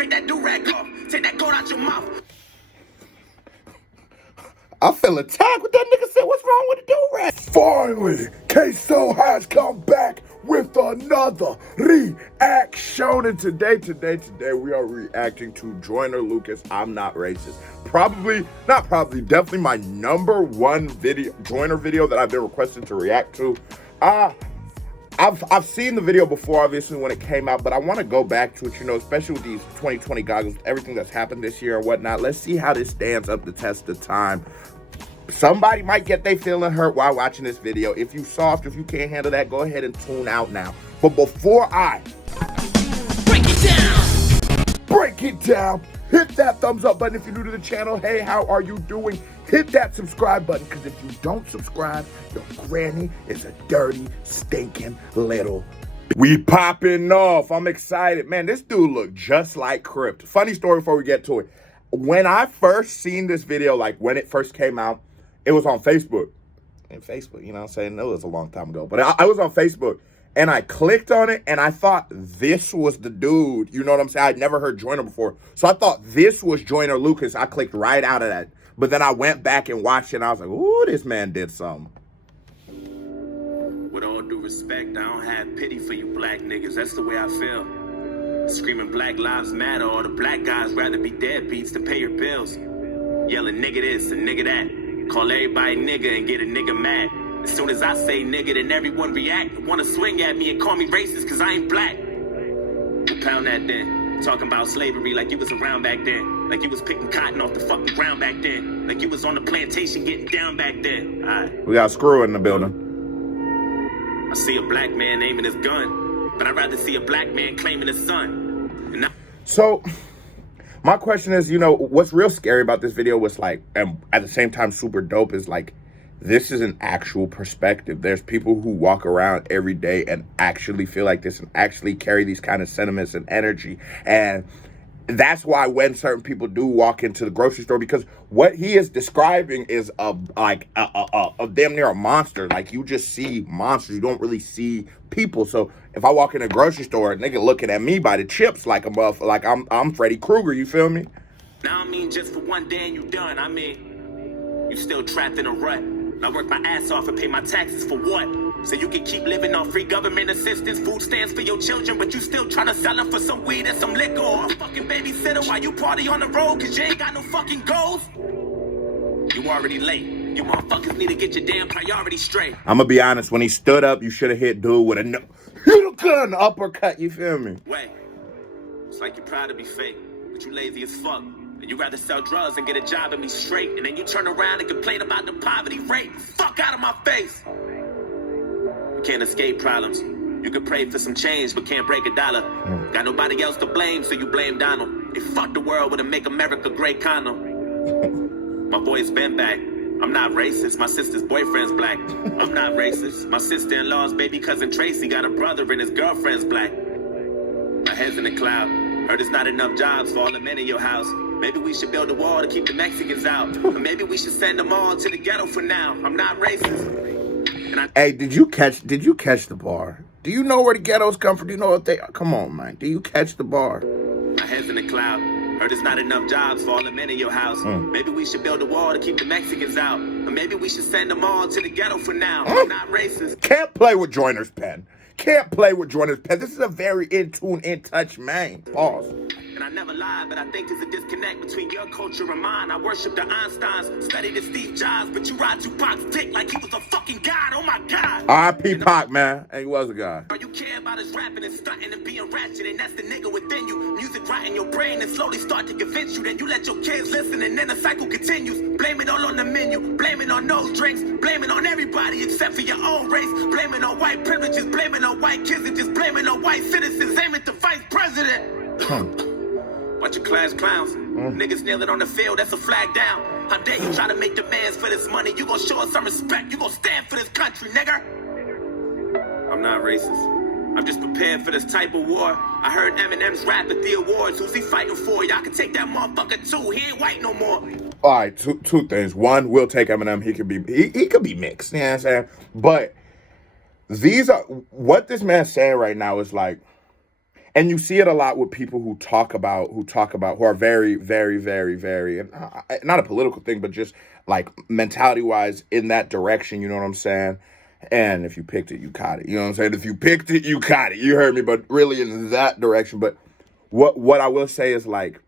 take that do-rag off. Take that coat out your mouth. I feel attacked. What that nigga said? What's wrong with the do-rag? Finally, Kso has come back with another reaction. And today, we are reacting to Joyner Lucas, I'm Not Racist. Definitely my #1 video, Joyner video that I've been requested to react to. I've seen the video before, obviously, when it came out, but I want to go back to it, you know, especially with these 2020 goggles, everything that's happened this year and whatnot. Let's see how this stands up the test of time. Somebody might get their feeling hurt while watching this video. If you soft, if you can't handle that, go ahead and tune out now. But before I break it down, hit that thumbs up button if you're new to the channel. Hey, how are you doing? Hit that subscribe button, because if you don't subscribe, your granny is a dirty, stinking little. We popping off. I'm excited. Man, this dude look just like Crypt. Funny story before we get to it. When I first seen this video, like when it first came out, it was on Facebook. And Facebook, you know what I'm saying? It was a long time ago. But I was on Facebook, and I clicked on it, and I thought this was the dude. You know what I'm saying? I'd never heard Joyner before. So I thought this was Joyner Lucas. I clicked right out of that. But then I went back and watched it, and I was like, ooh, this man did something. With all due respect, I don't have pity for you black niggas. That's the way I feel. Screaming Black Lives Matter, or the black guys rather be deadbeats to pay your bills. Yelling nigga this and nigga that. Call everybody nigga and get a nigga mad. As soon as I say nigga, then everyone react. Wanna swing at me and call me racist cause I ain't black. Pound that then. Talking about slavery like you was around back then. Like you was picking cotton off the fucking ground back then. Like you was on the plantation getting down back then. Alright. We got Screw in the building. I see a black man aiming his gun, but I'd rather see a black man claiming his son. And So, my question is, you know, what's real scary about this video was like, and at the same time super dope, is like, this is an actual perspective. There's people who walk around every day and actually feel like this and actually carry these kind of sentiments and energy. And that's why when certain people do walk into the grocery store, because what he is describing is a damn near a monster. Like, you just see monsters. You don't really see people. So if I walk in a grocery store, a nigga looking at me by the chips like a motherfucker, like I'm Freddy Krueger, you feel me? now I mean just for one day and you done. I mean, you still trapped in a rut. I work my ass off and pay my taxes for what? So you can keep living on free government assistance, food stamps for your children, but you still trying to sell them for some weed and some liquor, or a fucking babysitter while you party on the road cause you ain't got no fucking goals? You already late. You motherfuckers need to get your damn priorities straight. I'm gonna be honest, when he stood up, you should have hit dude with a gun uppercut, you feel me? Wait, it's like you're proud to be fake, but you lazy as fuck. And you rather sell drugs and get a job and be straight, and then you turn around and complain about the poverty rate. Fuck out of my face. You can't escape problems. You can pray for some change, but can't break a dollar. Got nobody else to blame, so you blame Donald. They fucked the world with a Make America Great condom. My boy's been back. I'm not racist. My sister's boyfriend's black. I'm not racist. My sister-in-law's baby cousin Tracy got a brother and his girlfriend's black. My head's in the cloud. Heard there's not enough jobs for all the men in your house. Maybe we should build a wall to keep the Mexicans out. Or maybe we should send them all to the ghetto for now. I'm not racist. Hey, did you catch the bar? Do you know where the ghettos come from? Do you know what they are? Come on, man. Do you catch the bar? My head's in the cloud. Heard there's not enough jobs for all the men in your house. Maybe we should build a wall to keep the Mexicans out. Or maybe we should send them all to the ghetto for now. I'm not racist. Can't play with Joyner's pen. Can't play with Joyner's pen. This is a very in tune, in touch man. Pause. And I never lie, but I think there's a disconnect between your culture and mine. I worship the Einsteins, studied the Steve Jobs, but you ride Tupac's dick like he was a fucking god. Oh my god. R.I.P. Pac, man. And he was a guy. All you care about is rapping and stunting and being ratchet, and that's the nigga within you. Music right in your brain and slowly start to convince you. Then you let your kids listen, and then the cycle continues. Blame it all on the menu, blame it on those drinks, blame it on everybody except for your own race. Blame it on white privileges, blame it on white kids, and just blame it on white citizens. Aim at the vice president. Bunch of class clowns. Niggas kneeling on the field, that's a flag down. How dare you try to make demands for this money? You gonna show us some respect, you gonna stand for this country, nigga. I'm not racist. I'm just prepared for this type of war. I heard Eminem's rap at the awards. Who's he fighting for? Y'all can take that motherfucker too. He ain't white no more. All right, two things. One, we'll take Eminem. He could be mixed. You know what I'm saying? But these are what this man's saying right now is like, and you see it a lot with people who are very, very, very, very, and not a political thing, but just like mentality wise in that direction. You know what I'm saying? And if you picked it, you caught it. You know what I'm saying? If you picked it, you caught it. You heard me, but really in that direction. But what I will say is, like,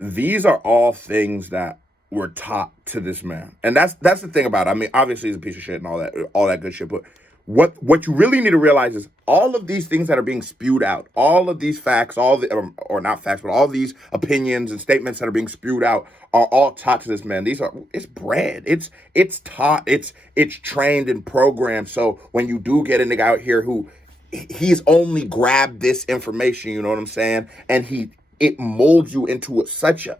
these are all things that were taught to this man. And that's the thing about it. I mean, obviously he's a piece of shit and all that good shit, but what you really need to realize is all of these things that are being spewed out, all of these facts, or not facts, but all these opinions and statements that are being spewed out are all taught to this man. It's bred. It's taught. It's trained and programmed. So when you do get a nigga out here who he's only grabbed this information, you know what I'm saying? And it molds you into such a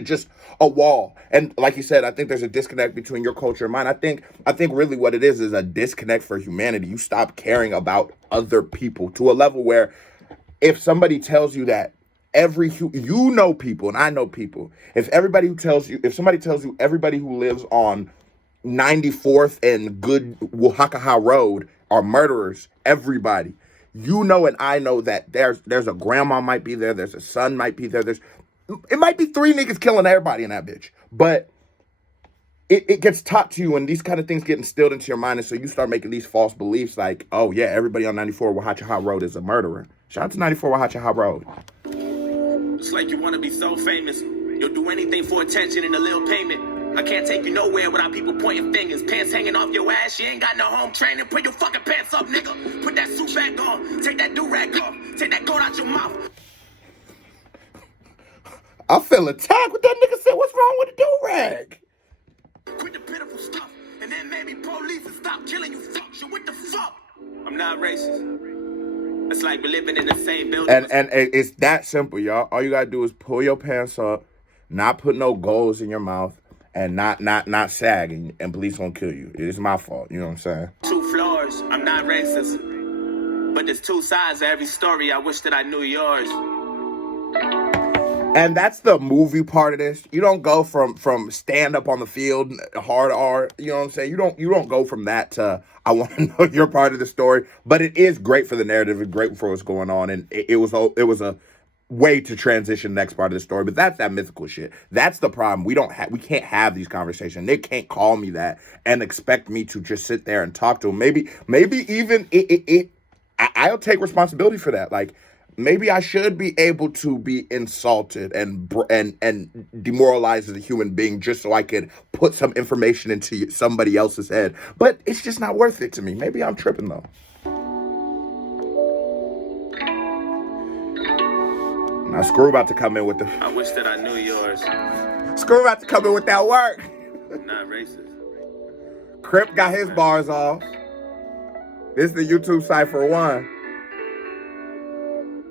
just a wall. And like you said, I think there's a disconnect between your culture and mine. I think really what it is a disconnect for humanity. You stop caring about other people to a level where if somebody tells you that you know people and I know people, if somebody tells you everybody who lives on 94th and Good Wahakaha Road are murderers, everybody. You know, and I know that there's a grandma might be there, there's a son might be there, it might be 3 niggas killing everybody in that bitch. But it gets taught to you, and these kind of things get instilled into your mind, and so you start making these false beliefs like, oh yeah, everybody on 94 Wahachaha Road is a murderer. Shout out to 94 Wahachaha Road. It's like you want to be so famous, you'll do anything for attention and a little payment. I can't take you nowhere without people pointing fingers. Pants hanging off your ass, you ain't got no home training. Put your fucking pants up, nigga. Put that suit back on. Take that do-rag off. Take that coat out your mouth. I feel attacked. What that nigga said? What's wrong with the do-rag? Quit the pitiful stuff, and then maybe police and stop killing you fucks. You what the fuck? I'm not racist. It's like we're living in the same building. And it's that simple, y'all. All you gotta do is pull your pants up, not put no goals in your mouth, and not sagging, and police won't kill you. It's my fault. You know what I'm saying? 2 floors. I'm not racist. But there's 2 sides to every story. I wish that I knew yours. And that's the movie part of this. You don't go from stand up on the field, hard R. You know what I'm saying? You don't go from that to I want to know your part of the story. But it is great for the narrative and great for what's going on. And it was a way to transition the next part of the story. But that's that mythical shit. That's the problem. We can't have these conversations. They can't call me that and expect me to just sit there and talk to them. Maybe even I'll take responsibility for that. Like, maybe I should be able to be insulted and demoralized as a human being just so I could put some information into somebody else's head. But it's just not worth it to me. Maybe I'm tripping though. Now Screw about to come in with I wish that I knew yours. Screw about to come in with that work. I'm not racist. Crip got his bars off. This is the YouTube site for one.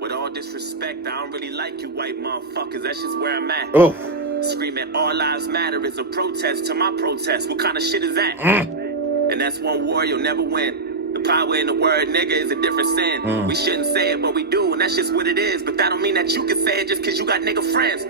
With all disrespect, I don't really like you white motherfuckers. That's just where I'm at. Oh. Screaming all lives matter is a protest to my protest. What kind of shit is that? And that's one war you'll never win. The power in the word nigga is a different sin. We shouldn't say it, but we do, and that's just what it is. But that don't mean that you can say it just because you got nigga friends.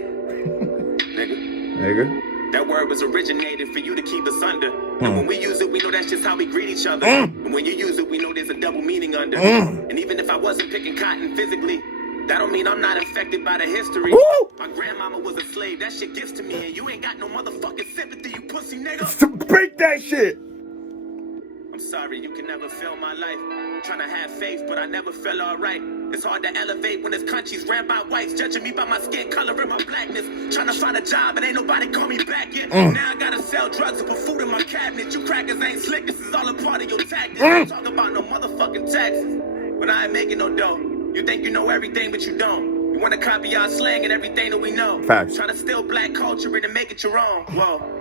Nigga. That word was originated for you to keep us under. And when we use it, we know that's just how we greet each other. And when you use it, we know there's a double meaning under. And even if I wasn't picking cotton physically, that don't mean I'm not affected by the history. Woo! My grandmama was a slave. That shit gets to me, and you ain't got no motherfucking sympathy, you pussy nigga. Break that shit. I'm sorry, you can never feel my life. Trying to have faith, but I never felt alright. It's hard to elevate when this country's ran by whites, judging me by my skin color and my blackness. Trying to find a job and ain't nobody call me back yet. Now I gotta sell drugs and put food in my cabinet. You crackers ain't slick, this is all a part of your tactics. Don't talk about no motherfucking taxes, but I ain't making no dough. You think you know everything, but you don't. You wanna copy our slang and everything that we know. Facts. Trying to steal black culture and make it your own. Whoa.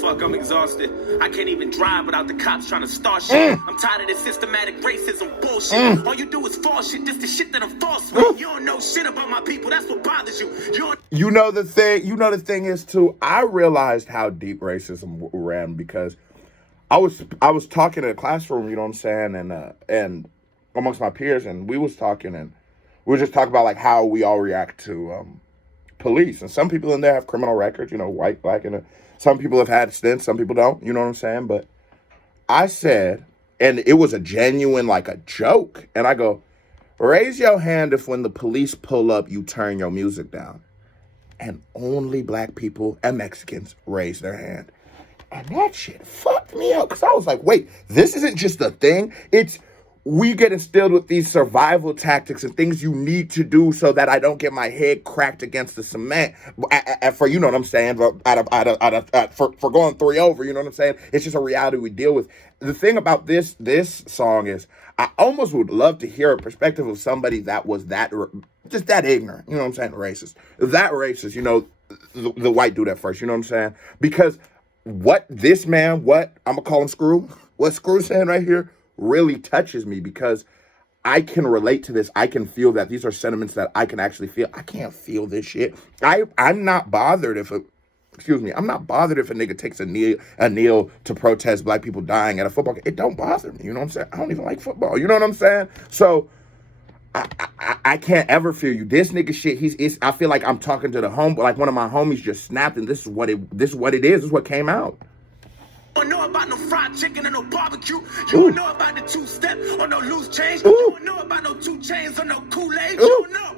Fuck, I'm exhausted. I can't even drive without the cops trying to start shit. I'm tired of this systematic racism bullshit. All you do is false shit. This the shit that I'm false with. You don't know shit about my people. That's what bothers you. You know the thing is too, I realized how deep racism ran because I was talking in a classroom, you know what I'm saying, and amongst my peers, and we was talking, and we were just talking about like how we all react to police. And some people in there have criminal records, you know, white, black, and some people have had stints, some people don't, you know what I'm saying? But I said, and it was a genuine, like a joke, and I go, Raise your hand if when the police pull up, you turn your music down. And only black people and Mexicans raise their hand. And that shit fucked me up because I was like, wait, this isn't just a thing. We get instilled with these survival tactics and things you need to do so that I don't get my head cracked against the cement. For you know what I'm saying, for going 3-0, you know what I'm saying. It's just a reality we deal with. The thing about this song is, I almost would love to hear a perspective of somebody that was just that ignorant. You know what I'm saying, racist. That racist. You know, the white dude at first. You know what I'm saying, because what this man, I'm gonna call him Screw. What Screw's saying right here really touches me because I can relate to this. I can feel that these are sentiments that I can actually feel. I can't feel this shit. I'm not bothered if I'm not bothered if a nigga takes a kneel to protest black people dying at a football game. It don't bother me. You know what I'm saying? I don't even like football. You know what I'm saying? So I can't ever feel you. This nigga shit. I feel like I'm talking to like one of my homies just snapped, and this is what it is. This is what came out. You don't know about no fried chicken and no barbecue. You don't know about the 2-step or no loose change. You don't know about no 2 chains or no Kool-Aid. You don't know.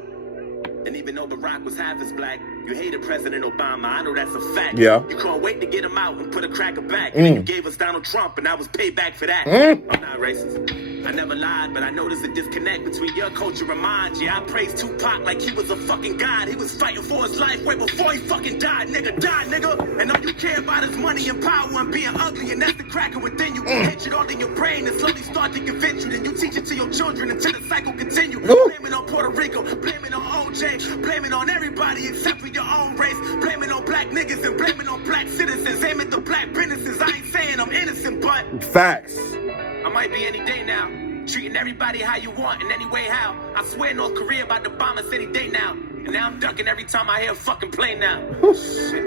And even though Barack was half as black, you hated President Obama. I know that's a fact. Yeah. You can't wait to get him out and put a cracker back. And you gave us Donald Trump, and I was payback for that. I'm not racist. I never lied, but I noticed a disconnect between your culture and mine. Yeah, I praised Tupac like he was a fucking god. He was fighting for his life way before he fucking died, nigga. And all you care about is money and power and being ugly, and that's the cracker within you. Hatred all in your brain and slowly start to convince you. Then you teach it to your children until the cycle continue. Blame it on Puerto Rico, blame it on OJ, blame it on everybody except for your own race. Blame it on black niggas and blame it on black citizens. Aim at the black businesses. I ain't saying I'm innocent, but facts. I might be any day now, treating everybody how you want in any way how. I swear North Korea about to bomb us any day now. And now I'm ducking every time I hear a fucking plane now. Shit.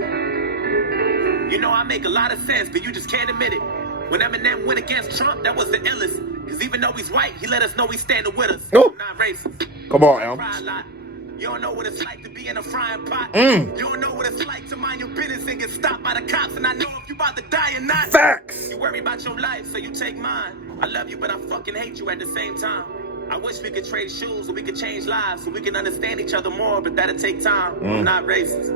You know I make a lot of sense, but you just can't admit it. When Eminem went against Trump, that was the illest. Cause even though he's white, he let us know he's standing with us. I'm not racist. Come on, Em. You don't know what it's like to be in a frying pot. You don't know what it's like to mind your business and get stopped by the cops. And I know if you about to die or not. Facts. You worry about your life, so you take mine. I love you, but I fucking hate you at the same time. I wish we could trade shoes so we could change lives so we can understand each other more, but that'll take time. I'm not racist.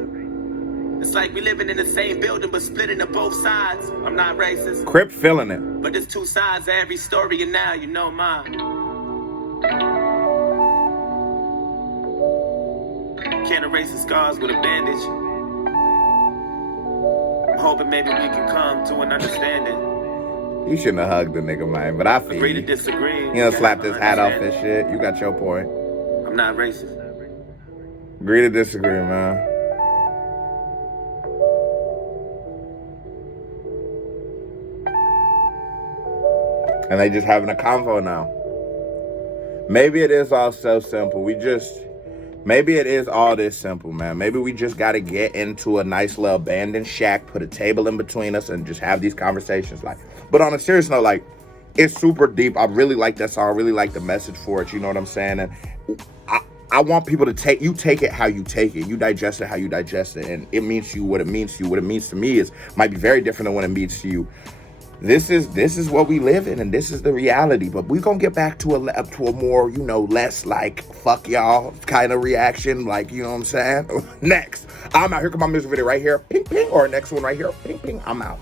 It's like we living in the same building but split into both sides. I'm not racist. Crip feeling it. But there's 2 sides to every story, and now you know mine. Can't erase the scars with a bandage. I'm hoping maybe we can come to an understanding. You shouldn't have hugged the nigga, man, but I feel Agree to you. disagree. You know, slap his hat off and shit. You got your point. I'm not racist. Agree to disagree, man. And they just having a convo now. Maybe it is all so simple. Maybe it is all this simple, man. Maybe we just got to get into a nice little abandoned shack, put a table in between us, and just have these conversations. But on a serious note, it's super deep. I really like that song. I really like the message for it. You know what I'm saying? And I want people to take it how you take it. You digest it how you digest it. And it means to you what it means to you. What it means to me might be very different than what it means to you. This is what we live in, and this is the reality. But we're going to get back to a more, less fuck y'all kind of reaction. You know what I'm saying? Next, I'm out. Here come my music video right here. Ping, ping. Or next one right here. Ping, ping. I'm out.